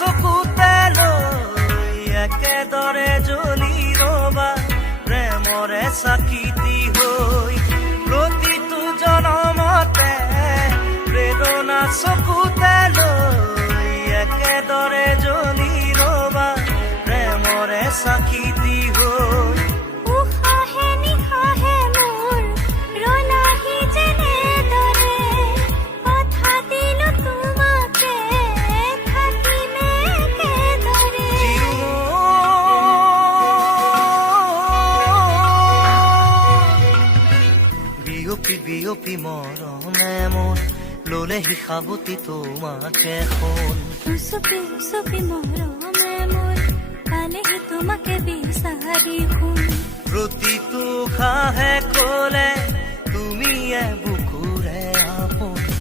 চকুতে লৈ একেদৰে জ্বলি ৰবা প্ৰেমৰে চাকিতি হৈ প্ৰতিটো জনমতে প্ৰেৰণা চকুতে লৈ একেদৰে জ্বলি ৰবা প্ৰেমৰে চাকিতি হৈ উশাহে নিশাহে মোৰ ৰলাহি যেনেদৰে কথা দিলো তোমাকে থাকিমে একেদৰে বিয়পি বিয়পি মৰমে মোৰ ললেহি সাৱতি তোমাকে সোণ উচপি উচপি মৰমে মোৰ পালেহি তোমাকে বিচাৰি শুন প্ৰতিটো খাহে কলে তুমি বুক